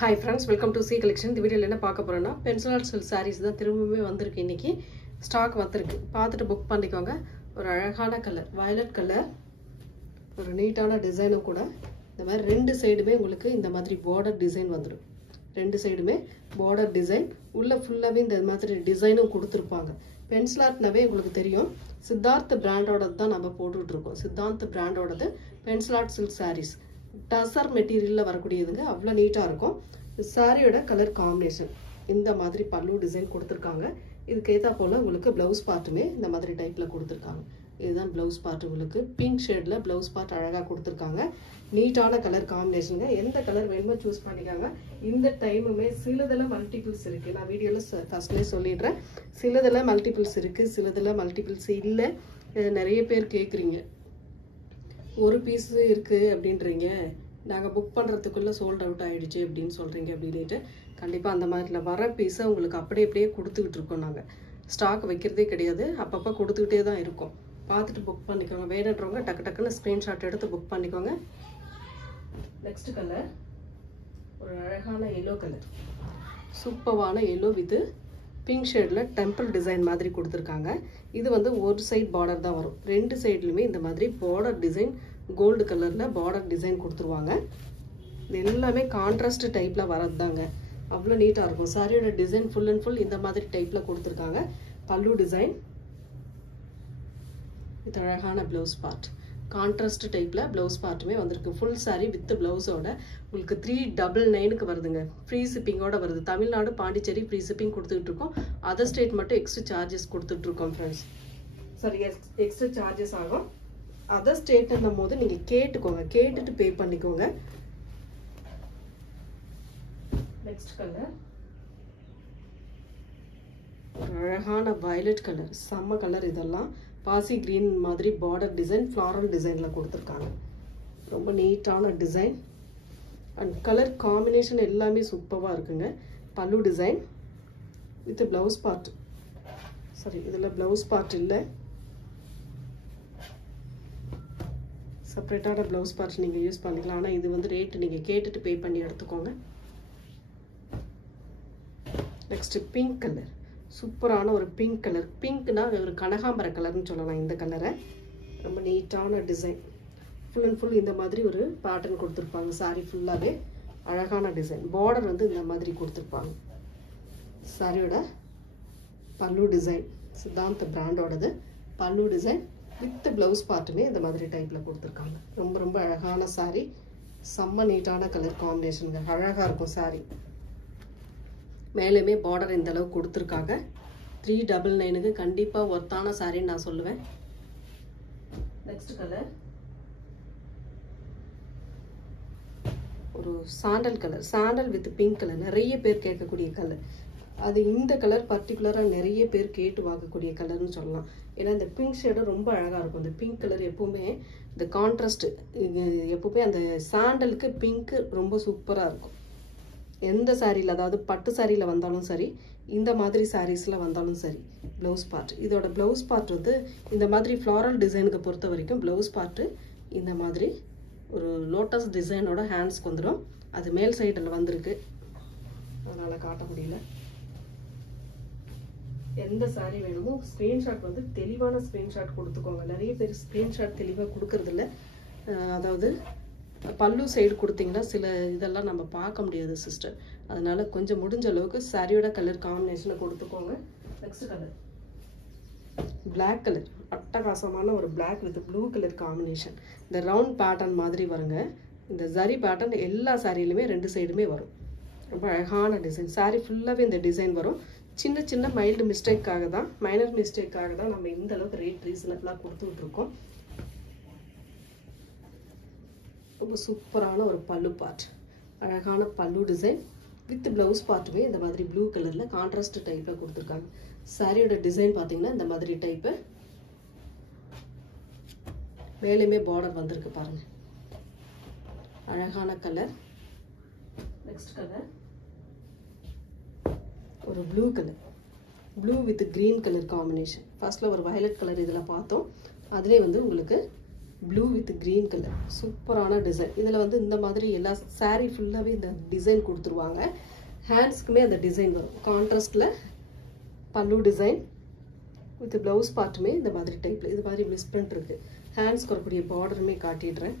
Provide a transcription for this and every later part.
Hi friends, welcome to C collection. The video என்ன பார்க்க போறேன்னா pencil art silk sarees தான் திரும்பவே வந்திருக்கு. இன்னைக்கு ஸ்டாக் வந்திருக்கு. பார்த்துட்டு புக் பண்ணிக்கோங்க. ஒரு அழகான கலர் violet கலர், ஒரு நீட்டான டிசைனும் கூட. இந்த மாதிரி ரெண்டு சைடுமே உங்களுக்கு இந்த மாதிரி border டிசைன் வந்துரும். ரெண்டு சைடுமே border டிசைன், உள்ள ஃபுல்லாவே இந்த மாதிரி டிசைனும் கொடுத்திருப்பாங்க. pencil artனாவே உங்களுக்கு தெரியும். சித்தார்த் பிராண்டோட தான் நம்ம போட்டுட்டு இருக்கோம். Siddharth பிராண்டோடது pencil art silk sarees. Tussar மெட்டீரியல்ல வரக்கூடியதுங்க, அவ்வளவு நீட்டா இருக்கும். சாரியோட கலர் காம்பினேஷன் இந்த மாதிரி பல்லு டிசைன் கொடுத்திருக்காங்க. இதுக்கு ஏத்தா போல உங்களுக்கு ப்ளவுஸ் பார்ட்டுமே இந்த மாதிரி டைப்ல கொடுத்திருக்காங்க. இதுதான் ப்ளவுஸ் பார்ட், உங்களுக்கு பிங்க் ஷேட்ல ப்ளவுஸ் பார்ட் அழகா கொடுத்திருக்காங்க. நீட்டான கலர் காம்பினேஷனுங்க. எந்த கலர் வேணுமோ சூஸ் பண்ணிக்கோங்க. இந்த டைமுமே சிலதுல மல்டிபிள்ஸ் இருக்கு. நான் வீடியோல ஃபர்ஸ்ட்லயே சொல்லிடுறேன். சிலதுல மல்டிபிள்ஸ் இருக்கு, சிலதுல மல்டிபிள்ஸ் இல்ல. நிறைய பேர் கேக்குறீங்க, ஒரு பீஸ் இருக்கு அப்படின்றீங்க, நாங்கள் புக் பண்ணுறதுக்குள்ளே சோல்ட் அவுட் ஆகிடுச்சு அப்படின்னு சொல்கிறீங்க அப்படின்ட்டு. கண்டிப்பாக அந்த மாதிரில வர பீஸை உங்களுக்கு அப்படியே கொடுத்துக்கிட்டு இருக்கோம். நாங்கள் ஸ்டாக் வைக்கிறதே கிடையாது, அப்பப்போ கொடுத்துக்கிட்டே தான் இருக்கோம். பார்த்துட்டு புக் பண்ணிக்கோங்க. வேணுன்றவங்க டக்குன்னு ஸ்க்ரீன்ஷாட் எடுத்து புக் பண்ணிக்கோங்க. நெக்ஸ்ட் கலர் ஒரு அழகான எல்லோ கலர், சூப்பரான எல்லோ வித் பிங்க் ஷேடில் டெம்பிள் டிசைன் மாதிரி கொடுத்துருக்காங்க. இது வந்து ஒரு சைட் பார்டர் தான் வரும். ரெண்டு சைட்லையுமே இந்த மாதிரி பார்டர் டிசைன் கோல்டு கலரில் பார்டர் டிசைன் கொடுத்துருவாங்க. இது எல்லாமே கான்ட்ராஸ்ட் டைப்பில் வரது தாங்க, அவ்வளோ நீட்டாக இருக்கும். சாரியோட டிசைன் ஃபுல் அண்ட் ஃபுல் இந்த மாதிரி டைப்பில் கொடுத்துருக்காங்க. பல்லு டிசைன், இது அழகான ப்ளவுஸ் பார்ட், கான்ட்ராஸ்ட் டைப்பில் ப்ளவுஸ் பார்ட்டுமே வந்திருக்கு. ஃபுல் சாரி வித் ப்ளவுஸோட உங்களுக்கு 399க்கு வருதுங்க. ஃப்ரீ ஷிப்பிங்கோட வருது. தமிழ்நாடு பாண்டிச்சேரி ஃப்ரீ ஷிப்பிங் கொடுத்துட்டு இருக்கோம். அதர் ஸ்டேட் மட்டும் எக்ஸ்ட்ரா சார்ஜஸ் கொடுத்துட்டு இருக்கோம் ஃப்ரெண்ட்ஸ். சரி, எக்ஸ்ட்ரா சார்ஜஸ் ஆகும். அதர் ஸ்டேட்னும் போது நீங்கள் கேட்டுக்கோங்க, கேட்டுட்டு பே பண்ணிக்கோங்க. நெக்ஸ்ட் கலர் அழகான வயலட் கலர், செம்ம கலர். இதெல்லாம் பாசி கிரீன் மாதிரி பார்டர் டிசைன் ஃப்ளாரல் டிசைனில் கொடுத்துருக்காங்க. ரொம்ப நீட்டான டிசைன் அண்ட் கலர் காம்பினேஷன் எல்லாமே சூப்பராக இருக்குங்க. பல்லு டிசைன் வித் ப்ளவுஸ் பார்ட். சரி, இதில் ப்ளவுஸ் பார்ட் இல்லை, செப்பரேட்டான ப்ளவுஸ் பார்ட் நீங்கள் யூஸ் பண்ணிக்கலாம். ஆனால் இது வந்து ரேட்டு நீங்கள் கேட்டுட்டு பே பண்ணி எடுத்துக்கோங்க. நெக்ஸ்ட் பிங்க் கலர், சூப்பரான ஒரு பிங்க் கலர். பிங்க்னா ஒரு கனகாம்பர கலர்னு சொல்லலாம். இந்த கலரை ரொம்ப நீட்டான டிசைன், ஃபுல் அண்ட் ஃபுல் இந்த மாதிரி ஒரு பேட்டர்ன் கொடுத்துருப்பாங்க. சாரி ஃபுல்லாகவே அழகான டிசைன். பார்டர் வந்து இந்த மாதிரி கொடுத்துருப்பாங்க. சாரியோட பல்லு டிசைன் சித்தாந்த் பிராண்டோடது பல்லு டிசைன் வித் ப்ளவுஸ் பார்ட்டுமே இந்த மாதிரி டைப்பில் கொடுத்துருக்காங்க. ரொம்ப ரொம்ப அழகான சாரி, செம்ம நீட்டான கலர் காம்பினேஷனுங்க, அழகாக இருக்கும் சாரி. மேலுமே பார்டர் இந்த அளவுக்கு கொடுத்துருக்காங்க. 399க்கு கண்டிப்பாக ஒர்த்தான சாரின்னு நான் சொல்லுவேன். நெக்ஸ்ட் கலர் ஒரு sandal colour, sandal with pink colour, நிறைய பேர் கேட்கக்கூடிய கலர். அது இந்த கலர் பர்டிகுலராக நிறைய பேர் கேட்டு வாங்கக்கூடிய கலர்னு சொல்லலாம். ஏன்னா இந்த பிங்க் ஷேடும் ரொம்ப அழகாக இருக்கும். இந்த பிங்க் கலர் எப்பவுமே இந்த கான்ட்ராஸ்ட், எப்பவுமே அந்த சாண்டலுக்கு பிங்க்கு ரொம்ப சூப்பராக இருக்கும். எந்த சாரியில், அதாவது பட்டு சாரியில் வந்தாலும் சரி, இந்த மாதிரி சாரீஸில் வந்தாலும் சரி. ப்ளவுஸ் பார்ட், இதோட ப்ளவுஸ் பார்ட் வந்து இந்த மாதிரி ஃப்ளாரல் டிசைனுக்கு பொறுத்த வரைக்கும் ப்ளவுஸ் பார்ட்டு இந்த மாதிரி ஒரு லோட்டஸ் டிசைனோட ஹேண்ட்ஸ்க்கு வந்துடும். அது மேல் சைடில் வந்திருக்கு, அதனால் காட்ட முடியல. எந்த சாரீ வேணுமோ ஸ்க்ரீன்ஷாட் வந்து தெளிவான ஸ்க்ரீன்ஷாட் கொடுத்துக்கோங்க. நிறைய பேர் ஸ்க்ரீன்ஷாட் தெளிவாக கொடுக்கறதில்ல. அதாவது பல்லு சைடு கொடுத்தீங்கன்னா சில இதெல்லாம் நம்ம பார்க்க முடியாது சிஸ்டர். அதனால கொஞ்சம் முடிஞ்ச அளவுக்கு சாரியோட கலர் காம்பினேஷனை கொடுத்துக்கோங்க. நெக்ஸ்ட் கலர் பிளாக் கலர், அட்டகாசமான ஒரு black with blue colour combination. இந்த ரவுண்ட் பேட்டர்ன் மாதிரி வருங்க. இந்த ஜரி பேட்டர்ன் எல்லா சாரியிலுமே ரெண்டு சைடுமே வரும். ரொம்ப அழகான டிசைன். சாரி ஃபுல்லாகவே இந்த டிசைன் வரும். சின்ன சின்ன மைல்டு மிஸ்டேக்காக தான், மைனர் மிஸ்டேக்காக தான் நம்ம இந்த அளவுக்கு ரேட் ரீசனபிளாக கொடுத்துட்டு இருக்கோம். ரொம்ப சூப்பரான ஒரு பல்லு பார்ட், அழகான பல்லு டிசைன் வித் ப்ளவுஸ் பார்ட்டுமே இந்த மாதிரி ப்ளூ கலரில் கான்ட்ராஸ்ட் டைப்பில் கொடுத்துருக்காங்க. சாரியோட டிசைன் பார்த்தீங்கன்னா இந்த மாதிரி டைப்பு. மேலுமே பார்டர் வந்திருக்கு பாருங்க, அழகான கலர். நெக்ஸ்ட் கலர் ஒரு blue colour, blue with green colour combination. ஃபர்ஸ்ட்ல ஒரு வயலட் கலர் இதில் பார்த்தோம். அதிலே வந்து உங்களுக்கு ப்ளூ வித் க்ரீன் கலர் சூப்பரான டிசைன். இதில் வந்து இந்த மாதிரி எல்லா saree ஃபுல்லாகவே இந்த டிசைன் கொடுத்துருவாங்க. ஹேண்ட்ஸ்க்குமே அந்த டிசைன் வரும். கான்ட்ராஸ்டில் பல்லு டிசைன் வித் ப்ளவுஸ் பார்ட்டுமே இந்த மாதிரி டைப்பில் இது மாதிரி மிஸ் பிரிண்ட் இருக்குது. ஹேண்ட்ஸ்க்கு வரக்கூடிய பார்டருமே காட்டிடுறேன்.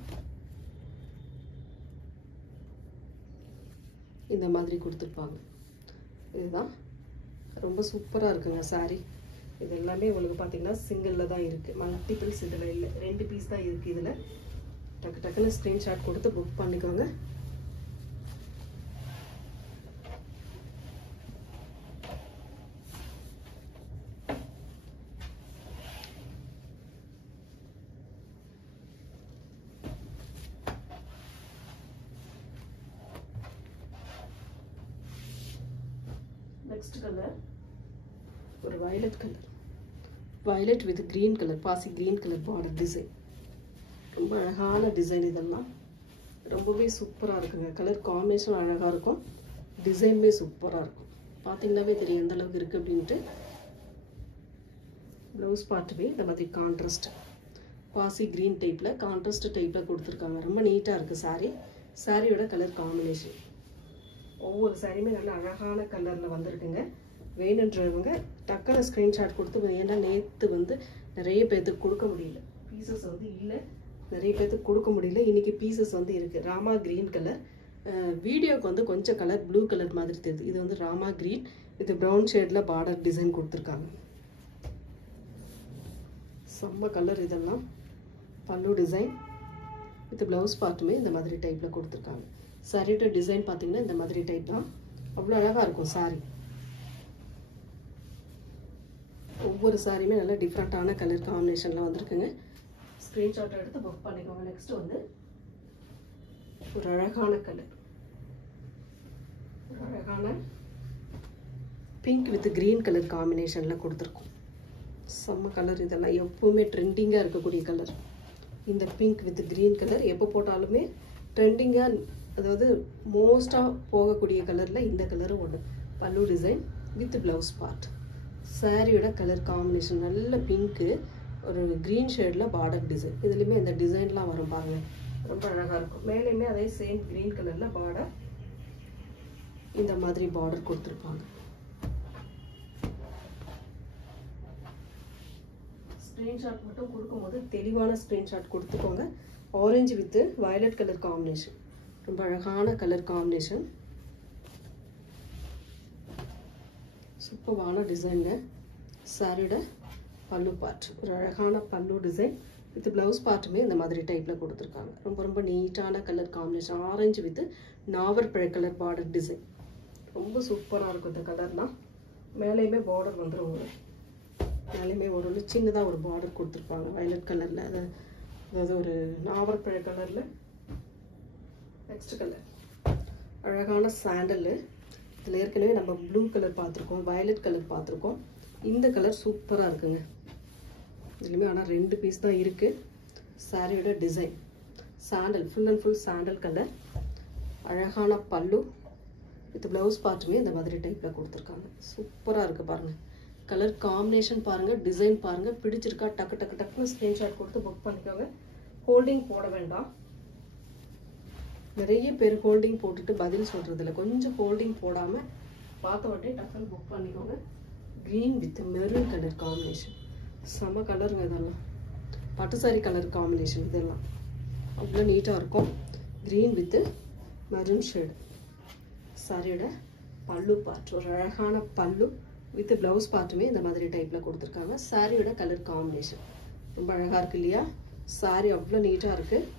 இந்த மாதிரி கொடுத்துருப்பாங்க. இதுதான் ரொம்ப சூப்பராக இருக்குங்க saree. இது எல்லாமே உங்களுக்கு பார்த்தீங்கன்னா சிங்கிளில் தான் இருக்குது. மல்டிபிள்ஸ் இதில் இல்லை. 2 பீஸ் தான் இருக்குது. இதில் டக்கு டக்குன்னு ஸ்க்ரீன்ஷாட் கொடுத்து புக் பண்ணிக்கோங்க. நெக்ஸ்ட் கலர் ஒரு violet colour. Violet with green colour, பாசி க்ரீன் கலர் பார்டர் டிசைன். ரொம்ப அழகான டிசைன். இதெல்லாம் ரொம்பவே சூப்பராக இருக்குங்க. கலர் காம்பினேஷன் அழகாக இருக்கும். டிசைனுமே சூப்பராக இருக்கும். பார்த்தீங்கன்னாவே தெரியும் எந்த அளவுக்கு இருக்குது அப்படின்ட்டு. ப்ளவுஸ் பார்ட்டுமே இந்த மாதிரி கான்ட்ராஸ்ட் பாசி க்ரீன் டைப்பில் கான்ட்ராஸ்ட் டைப்பில் கொடுத்துருக்காங்க. ரொம்ப நீட்டாக இருக்குது saree. சாரியோட கலர் காம்பினேஷன் ஒவ்வொரு சாரியுமே நல்ல அழகான கலரில் வந்திருக்குங்க. வேணுன்றவங்க டக்குன்னு ஸ்க்ரீன்ஷாட் கொடுத்து, ஏன்னா நேற்று வந்து நிறைய பேர்த்துக்கு கொடுக்க முடியல. பீசஸ் வந்து இல்லை, நிறைய பேர்த்துக்கு கொடுக்க முடியல. இன்றைக்கி பீசஸ் வந்து இருக்குது. Rama green colour. வீடியோக்கு வந்து கொஞ்சம் கலர் ப்ளூ கலர் மாதிரி தெரியுது. இது வந்து ராமா க்ரீன் இது ப்ரௌன் ஷேடில் பார்டர் டிசைன் கொடுத்துருக்காங்க. செம்ம கலர். இதெல்லாம் பல்லு டிசைன் வித் ப்ளவுஸ் பார்ட்டுமே இந்த மாதிரி டைப்பில் கொடுத்துருக்காங்க. சாரியோட டிசைன் பார்த்தீங்கன்னா இந்த மாதிரி டைப் தான். அவ்வளோ அழகாக இருக்கும் saree. ஒவ்வொரு சாரியுமே நல்ல டிஃப்ரெண்ட்டான கலர் காம்பினேஷனில் வந்திருக்குங்க. ஸ்க்ரீன்ஷாட் எடுத்து புக் பண்ணிக்கோங்க. நெக்ஸ்ட் வந்து ஒரு அழகான கலர். ஒரு அழகான பிங்க் வித் க்ரீன் கலர் காம்பினேஷனில் கொடுத்துருக்கோம். செம்ம கலர். இதெல்லாம் எப்பவுமே ட்ரெண்டிங்காக இருக்கக்கூடிய கலர். இந்த பிங்க் வித் க்ரீன் கலர் எப்போ போட்டாலுமே ட்ரெண்டிங்காக, அதாவது மோஸ்ட்டாக போகக்கூடிய கலரில் இந்த கலரும் ஒன்று. பல்லு டிசைன் வித் ப்ளவுஸ் பார்ட். சாரியோட கலர் காம்பினேஷன் நல்ல பிங்க்கு, ஒரு க்ரீன் ஷேடில் பார்டர் டிசைன். இதுலேயுமே இந்த டிசைன்லாம் வரும் பாருங்கள். ரொம்ப அழகாக இருக்கும். மேலேயுமே அதே சேம் க்ரீன் கலரில் பார்டர் இந்த மாதிரி பார்டர் கொடுத்துருப்பாங்க. ஸ்க்ரீன்ஷாட் மட்டும் கொடுக்கும்போது தெளிவான ஸ்க்ரீன்ஷாட் கொடுத்துக்கோங்க. Orange with violet colour combination. ரொம்ப அழகான கலர் காம்பினேஷன். சூப்பரான டிசைனுங்க. சாரியோட பல்லு பார்ட் ஒரு அழகான பல்லு டிசைன் வித் ப்ளவுஸ் பார்ட்டுமே இந்த மாதிரி டைப்பில் கொடுத்துருக்காங்க. ரொம்ப ரொம்ப நீட்டான கலர் காம்பினேஷன். ஆரஞ்சு வித் நாவற்பழ கலர் பார்டர் டிசைன். ரொம்ப சூப்பராக இருக்கும் இந்த கலர்லாம். மேலேயுமே பார்டர் வந்துடும். மேலேயுமே ஒரு சின்னதாக ஒரு பார்டர் கொடுத்துருப்பாங்க வயலட் கலரில். அதாவது ஒரு நாவற்பழ கலரில். நெக்ஸ்ட் கலர் அழகான சாண்டலு. இதில் ஏற்கனவே நம்ம ப்ளூ கலர் பார்த்துருக்கோம், வயலட் கலர் பார்த்துருக்கோம். இந்த கலர் சூப்பராக இருக்குங்க. இதுலேயுமே ஆனால் 2 பீஸ் தான் இருக்குது. சாரியோட design sandal, full and full sandal colour. அழகான பல்லு வித் ப்ளவுஸ் பார்ட்டுமே இந்த மாதிரி டைப்பில் கொடுத்துருக்காங்க. சூப்பராக இருக்குது பாருங்கள். கலர் காம்பினேஷன் பாருங்கள், டிசைன் பாருங்கள். பிடிச்சிருக்கா டக்கு டக்கு டக்குன்னு ஸ்க்ரீன்ஷாட் கொடுத்து புக் பண்ணிக்கோங்க. ஹோல்டிங் போட வேண்டாம். நிறைய பேர் ஹோல்டிங் போட்டுட்டு பதில் சொல்கிறதில்ல. கொஞ்சம் ஹோல்டிங் போடாமல் பார்த்த உடனே டக்குன்னு புக் பண்ணிக்கோங்க. Green with maroon colour combination. செம கலருங்க. இதெல்லாம் பட்டு சாரி கலர் காம்பினேஷன். இதெல்லாம் அவ்வளோ நீட்டாக இருக்கும். Green with maroon shade. சாரியோட பல்லு பார்ட் ஒரு அழகான பல்லு வித் ப்ளவுஸ் பார்ட்டுமே இந்த மாதிரி டைப்பில் கொடுத்துருக்காங்க. சாரியோட கலர் காம்பினேஷன் ரொம்ப அழகாக இருக்குது இல்லையா? சாரி அவ்வளோ நீட்டாக இருக்குது.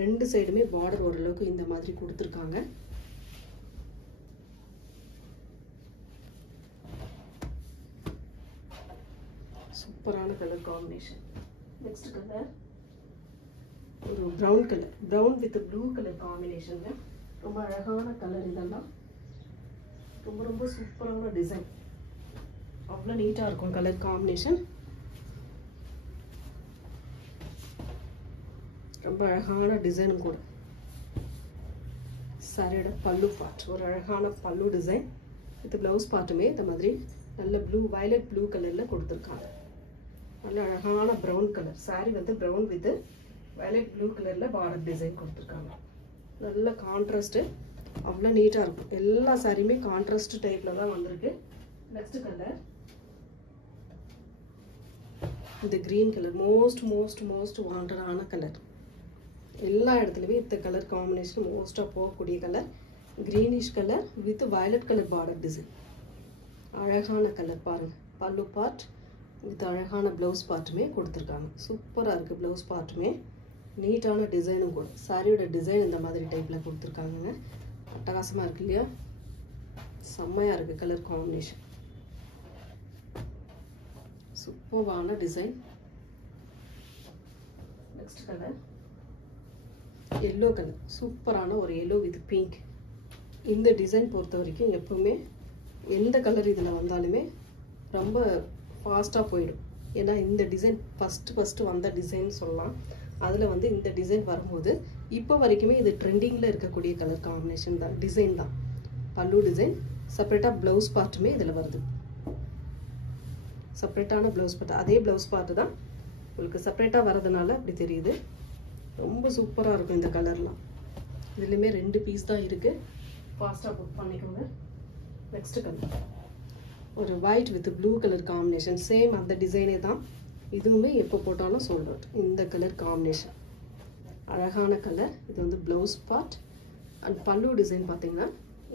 2 சைடுமே பார்டர் ஓரளவுக்கு இந்த மாதிரி கொடுத்துருக்காங்க. சூப்பரான கலர் காம்பினேஷன். நெக்ஸ்ட் கலர் ஒரு brown colour. Brown with blue colour காம்பினேஷனுங்க. ரொம்ப அழகான கலர். இதெல்லாம் ரொம்ப ரொம்ப சூப்பரான டிசைன். அவ்வளோ நீட்டாக இருக்கும் கலர் காம்பினேஷன். ரொம்ப அழகான டிசைனும் கூட. சாரியோட பல்லு பார்ட் ஒரு அழகான பல்லு டிசைன் வித் ப்ளவுஸ் பார்ட்டுமே இந்த மாதிரி நல்ல ப்ளூ வயலட் ப்ளூ கலரில் கொடுத்துருக்காங்க. நல்ல அழகான ப்ரௌன் கலர். சாரி வந்து ப்ரௌன் வித் வயலட் ப்ளூ கலரில் பார்டர் டிசைன் கொடுத்துருக்காங்க. நல்ல கான்ட்ராஸ்ட்டு, அவ்வளோ நீட்டாக இருக்கும். எல்லா சாரியுமே கான்ட்ராஸ்ட் டைப்பில் தான் வந்திருக்கு. நெக்ஸ்ட் கலர் இந்த க்ரீன் கலர், மோஸ்ட் வாண்டடான கலர். எல்லா இடத்துலையுமே இந்த கலர் காம்பினேஷன் மோஸ்ட்டாக போகக்கூடிய colour. Greenish colour with violet colour border design. அழகான கலர் பாருங்கள். பல்லு பார்ட் வித் அழகான ப்ளவுஸ் பார்ட்டுமே கொடுத்துருக்காங்க. சூப்பராக இருக்குது ப்ளவுஸ் பார்ட்டுமே. நீட்டான டிசைனும் கூட. சாரியோட டிசைன் இந்த மாதிரி டைப்பில் கொடுத்துருக்காங்க. அட்டகாசமாக இருக்கு இல்லையா? செம்மையாக இருக்குது கலர் காம்பினேஷன். சூப்பரான design. Next colour yellow colour. சூப்பரான ஒரு எல்லோ வித் பிங்க். இந்த டிசைன் பொறுத்த வரைக்கும் எப்பவுமே எந்த கலர் இதில் வந்தாலுமே ரொம்ப ஃபாஸ்ட்டாக போயிடும். ஏன்னா இந்த டிசைன் ஃபஸ்ட்டு வந்த டிசைன் சொல்லலாம். அதில் வந்து இந்த டிசைன் வரும்போது இப்போ வரைக்குமே இது ட்ரெண்டிங்கில் இருக்கக்கூடிய கலர் காம்பினேஷன் தான், டிசைன் தான். பல்லு டிசைன் செப்பரேட்டாக ப்ளவுஸ் பார்ட்டுமே இதில் வருது. செப்பரேட்டான ப்ளவுஸ் பார்ட், அதே ப்ளவுஸ் பார்ட்டு தான் உங்களுக்கு செப்பரேட்டாக வரதுனால அப்படி தெரியுது. ரொம்ப சூப்பராக இருக்கும் இந்த கலர்லாம். இதுலேயுமே 2 பீஸ் தான் இருக்குது. ஃபாஸ்ட்டாக புக் பண்ணிக்கோங்க. நெக்ஸ்ட் கலர் ஒரு white with blue colour combination. Same அந்த டிசைனே தான். இதுவுமே எப்போ போட்டாலும் சோல்ட் அவுட். இந்த கலர் காம்பினேஷன் அழகான கலர். இது வந்து ப்ளவுஸ் பார்ட் அண்ட் பல்லு டிசைன் பார்த்தீங்கன்னா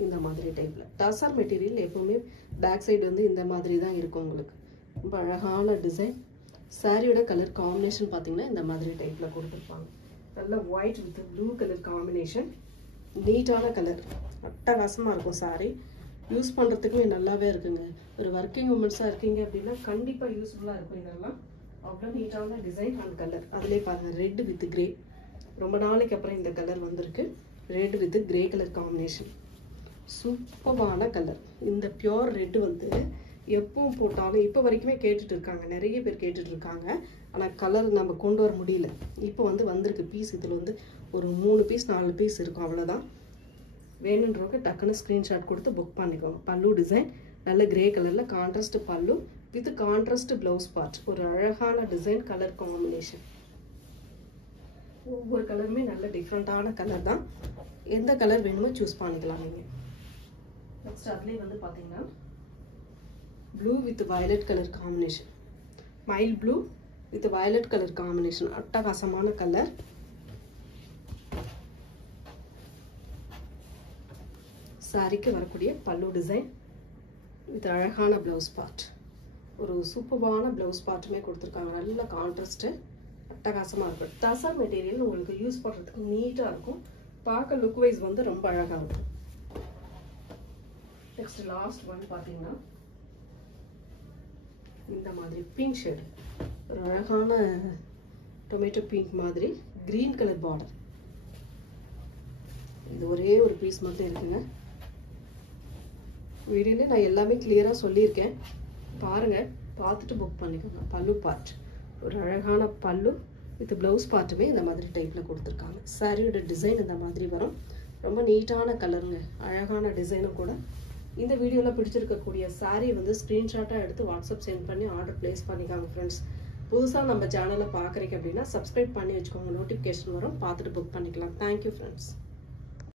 இந்த மாதிரி டைப்பில். டசர் மெட்டீரியல் எப்போவுமே பேக் சைடு வந்து இந்த மாதிரி தான் இருக்கும் உங்களுக்கு. ரொம்ப அழகான டிசைன். சாரியோட கலர் காம்பினேஷன் பார்த்தீங்கன்னா இந்த மாதிரி டைப்பில் கொடுத்துருப்பாங்க. நல்ல white with blue colour combination. நீட்டான கலர், அட்டகாசமாக இருக்கும் சாரி. யூஸ் பண்ணுறதுக்குமே நல்லாவே இருக்குங்க. ஒரு ஒர்க்கிங் உமன்ஸாக இருக்கீங்க அப்படின்னா கண்டிப்பாக யூஸ்ஃபுல்லாக இருக்கும். இதெல்லாம் அவ்வளோ நீட்டான டிசைன் அண்ட் கலர். அதிலே பாருங்கள் ரெட் வித் கிரே. ரொம்ப நாளைக்கு அப்புறம் இந்த கலர் வந்திருக்கு. Red with grey colour combination. சூப்பரான கலர். இந்த பியோர் ரெட் வந்து எப்பவும் போட்டாலும் இப்போ வரைக்குமே கேட்டுட்டு இருக்காங்க, நிறைய பேர் கேட்டுட்டு இருக்காங்க. ஆனால் கலர் நம்ம கொண்டு வர முடியல. இப்போ வந்து வந்திருக்கு பீஸ். இதில் வந்து ஒரு 3 பீஸ் 4 பீஸ் இருக்கும், அவ்வளோதான். வேணுன்றவங்க டக்குன்னு ஸ்க்ரீன்ஷாட் கொடுத்து புக் பண்ணிக்கோங்க. பல்லு டிசைன் நல்ல கிரே கலரில் கான்ட்ராஸ்ட் பல்லு வித் கான்ட்ராஸ்ட் ப்ளவுஸ் பார்ட். ஒரு அழகான டிசைன், கலர் காம்பினேஷன். ஒவ்வொரு கலருமே நல்ல டிஃப்ரெண்ட்டான கலர் தான். எந்த கலர் வேணுமோ சூஸ் பண்ணிக்கலாம் நீங்கள். நெக்ஸ்ட் அதுலேயே வந்து பார்த்தீங்கன்னா blue with violet colour combination. Mile blue with violet colour combination. அட்டகாசமான கலர். சாரிக்கு வரக்கூடிய பல்லு டிசைன் வித் அழகான ப்ளவுஸ் பார்ட். ஒரு சூப்பரான ப்ளவுஸ் பார்ட்டுமே கொடுத்துருக்காங்க. நல்ல கான்ட்ராஸ்ட்டு, அட்டகாசமாக இருக்கும். டசர் மெட்டீரியல் உங்களுக்கு யூஸ் பண்ணுறதுக்கு நீட்டாக இருக்கும். பார்க்க லுக் வைஸ் வந்து ரொம்ப அழகாக இருக்கும். நெக்ஸ்ட் லாஸ்ட் ஒன் பார்த்தீங்கன்னா இந்த மாதிரி பிங்க் ஷேடு. ஒரு அழகான டொமேட்டோ பிங்க் மாதிரி க்ரீன் கலர் பார்டர். இது ஒரே ஒரு பீஸ் மட்டும் இருக்குங்க. வீடியோல நான் எல்லாமே கிளியராக சொல்லியிருக்கேன். பாருங்கள், பார்த்துட்டு புக் பண்ணிக்கோங்க. பல்லு பார்ட் ஒரு அழகான பல்லு வித் ப்ளவுஸ் பார்ட்டுமே இந்த மாதிரி டைப்பில் கொடுத்துருக்காங்க. சாரியோட டிசைன் இந்த மாதிரி வரும். ரொம்ப நீட்டான கலருங்க, அழகான டிசைனும் கூட. இந்த வீடியோவில் பிடிச்சிருக்கக்கூடிய சாரீ வந்து ஸ்க்ரீன்ஷாட்டாக எடுத்து வாட்ஸ்அப் சென்ட் பண்ணி ஆர்டர் ப்ளேஸ் பண்ணிக்காங்க ஃப்ரெண்ட்ஸ். புதுசாக நம்ம சேனலை பார்க்குறீங்க அப்படின்னா சப்ஸ்கிரைப் பண்ணி வச்சுக்கோங்க. நோட்டிஃபிகேஷன் வரும், பார்த்துட்டு புக் பண்ணிக்கலாம். Thank you friends.